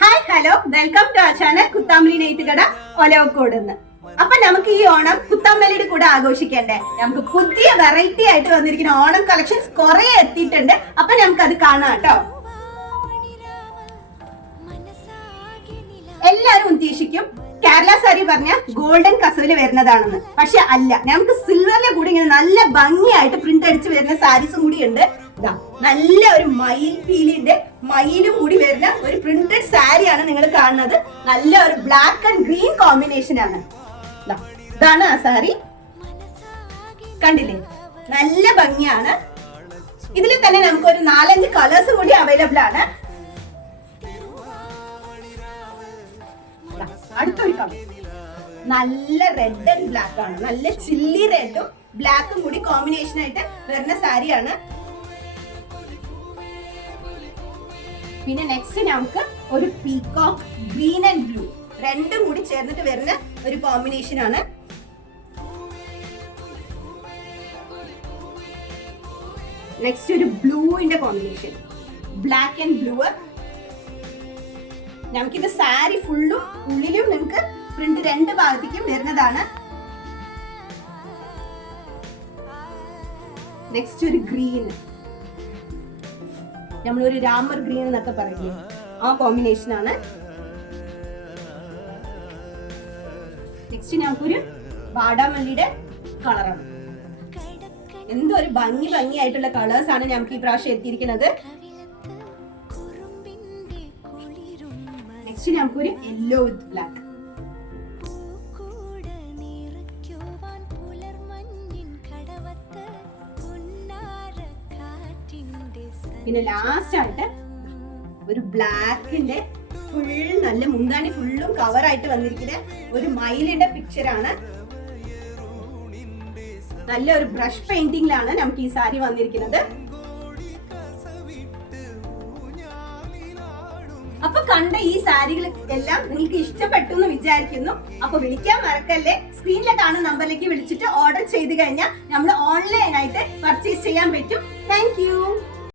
Hi hello welcome to our channel Kuthampully നെയ്ത്തുകട ഒലവക്കോട്. അപ്പൊ നമുക്ക് ഈ ഓണം കുത്താമ്പലിയുടെ കൂടെ ആഘോഷിക്കണ്ടേ? നമുക്ക് പുതിയ വെറൈറ്റി ആയിട്ട് വന്നിരിക്കുന്ന ഓണം കളക്ഷൻസ് കുറെ എത്തിയിട്ടുണ്ട്. അപ്പൊ നമുക്ക് അത് കാണാം കേട്ടോ. എല്ലാരും ഉദ്ദേശിക്കും കേരള സാരി പറഞ്ഞ ഗോൾഡൻ കസവില് വരുന്നതാണെന്ന്. പക്ഷെ അല്ല, നമുക്ക് സിൽവറിലെ കൂടി ഇങ്ങനെ നല്ല ഭംഗിയായിട്ട് പ്രിന്റ് അടിച്ച് വരുന്ന സാരീസും കൂടി ഉണ്ട്. നല്ല ഒരു മയിൽ പീലിന്റെ മയിലും കൂടി വരുന്ന ഒരു പ്രിന്റഡ് സാരിയാണ് നിങ്ങൾ കാണുന്നത്. നല്ല ഒരു ബ്ലാക്ക് ആൻഡ് ഗ്രീൻ കോമ്പിനേഷൻ ആണ്. ഇതാണ് ആ സാരി, കണ്ടില്ലേ? നല്ല ഭംഗിയാണ്. ഇതിൽ തന്നെ നമുക്ക് ഒരു 4-5 കളേഴ്സും കൂടി അവൈലബിൾ ആണ്. അടുത്തൊരു കളർ നല്ല റെഡ് ആൻഡ് ബ്ലാക്ക് ആണ്. നല്ല ചില്ലി റെഡും ബ്ലാക്കും കൂടി കോമ്പിനേഷൻ ആയിട്ട് വരുന്ന സാരിയാണ്. പിന്നെ നെക്സ്റ്റ് നമുക്ക് ഒരു പീകോക്ക് ഗ്രീൻ ആൻഡ് ബ്ലൂ രണ്ടും കൂടി ചേർന്നിട്ട് വരുന്ന ഒരു കോമ്പിനേഷൻ ആണ്. നെക്സ്റ്റ് ഒരു ബ്ലൂവിന്റെ കോമ്പിനേഷൻ, ബ്ലാക്ക് ആൻഡ് ബ്ലൂ. നമുക്കിത് സാരി ഫുള്ളും ഉള്ളിലും നിങ്ങൾക്ക് പ്രിന്റ് രണ്ട് ഭാഗത്തേക്കും വരുന്നതാണ്. നെക്സ്റ്റ് ഒരു ഗ്രീൻ, നമ്മളൊരു രാമർ ഗ്രീൻ എന്നൊക്കെ പറയില്ലേ, ആ കോമ്പിനേഷൻ ആണ്. നെക്സ്റ്റ് നമുക്കൊരു വാടാമല്ലിയുടെ കളറാണ്. എന്തോ ഒരു ഭംഗിയായിട്ടുള്ള കളേഴ്സ് ആണ് നമുക്ക് ഈ പ്രാവശ്യം എത്തിയിരിക്കുന്നത്. നെക്സ്റ്റ് നമുക്കൊരു യെല്ലോ വിത്ത് ബ്ലാക്ക്. പിന്നെ ലാസ്റ്റ് ആയിട്ട് ഒരു ബ്ലാക്കിന്റെ ഫുൾ നല്ല മുന്താണി ഫുള്ളും കവർ ആയിട്ട് വന്നിരിക്കുന്ന ഒരു മയിലിന്റെ പിക്ചർ ആണ്. നല്ല ഒരു ബ്രഷ് പെയിന്റിംഗിലാണ് നമുക്ക് ഈ സാരി വന്നിരിക്കുന്നത്. അപ്പൊ കണ്ട ഈ സാരികൾ എല്ലാം നിങ്ങൾക്ക് ഇഷ്ടപ്പെട്ടു എന്ന് വിചാരിക്കുന്നു. അപ്പൊ വിളിക്കാൻ മറക്കല്ലേ. സ്ക്രീനിലെ കാണുന്ന നമ്പറിലേക്ക് വിളിച്ചിട്ട് ഓർഡർ ചെയ്ത് കഴിഞ്ഞാൽ നമ്മൾ ഓൺലൈൻ ആയിട്ട് പർച്ചേസ് ചെയ്യാൻ പറ്റും. Thank you.